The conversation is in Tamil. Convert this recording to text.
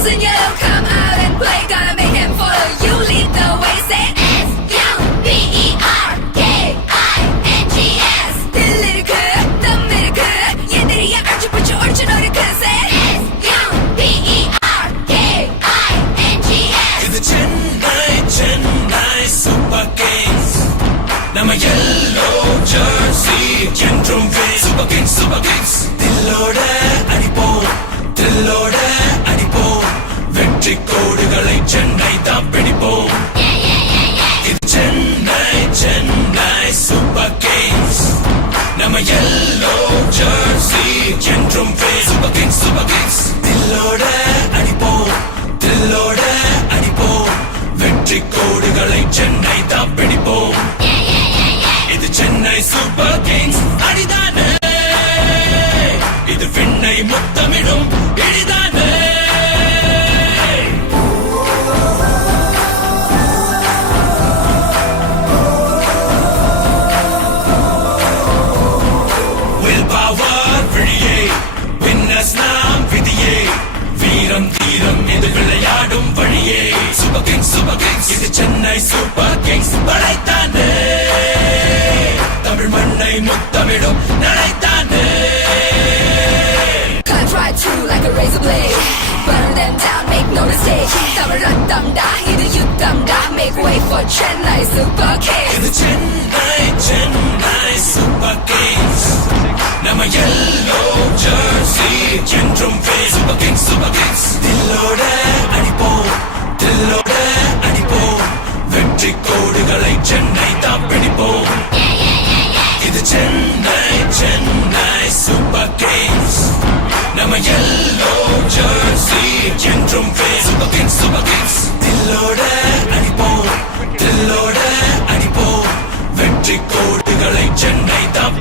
reason you come out and play, gonna make him follow you. Lead the way, say S-U-B-E-R-K-I-N-G-S. 들리르크, 덤미르크, 얘들이야 얼추부추 얼추노르크. Say S-U-B-E-R-K-I-N-G-S. இது சென்னை சூப்பர் கிங்ஸ். நம்ம yellow jersey என்றும் சூப்பர் கிங்ஸ் சூப்பர் கிங்ஸ். தில்லோட அடிப்போம் தில்லோட அடிப்போம், வெற்றி கோடுகளை சென்னை தான் பிடிப்போம். இது சென்னை சூப்பர் கிங்ஸ். நம்ம yellow jersey என்றும் சூப்பர் கிங்ஸ் சூப்பர் கிங்ஸ். தில்லோட அடிப்போம் தில்லோட அடிப்போம், வெற்றி கோடுகளை சென்னை தான் பிடிப்போம். இது சென்னை சூப்பர் கிங்ஸ் அடிதானே, இது விண்ணை முத்தமிடும் இடிதானே. Will power விழியே, winners நாம் விதியே, வீரம் தீரம் இது விளையாடும் வழியே. சூப்பர் கிங்ஸ் சூப்பர் கிங்ஸ், இது சென்னை சூப்பர் கிங்ஸ் படைத்தானே, தமிழ் மண்ணை முத்தமிடும் நடைத்தானே. Cut right through like a razor blade, burn them down, make no mistake. தமிழத்தம்டா இது யுத்தம்டா, make way for Chennai Super Kings. இது சென்னை சூப்பர் கிங்ஸ். நம்ம yellow jersey என்றும் சூப்பர் கிங்ஸ் சூப்பர் கிங்ஸ். தில்லோட அடிப்போம் தில்லோட அடிப்போம், வெற்றி கோடுகளை சென்னை தான் பிடிப்போம். இது சென்னை சூப்பர் கிங்ஸ். நம்ம yellow jersey என்றும் சூப்பர் கிங்ஸ் சூப்பர் கிங்ஸ். தில்லோட அடிப்போம் தில்லோட அடிப்போம், வெற்றி கோடுகளை சென்னை தான்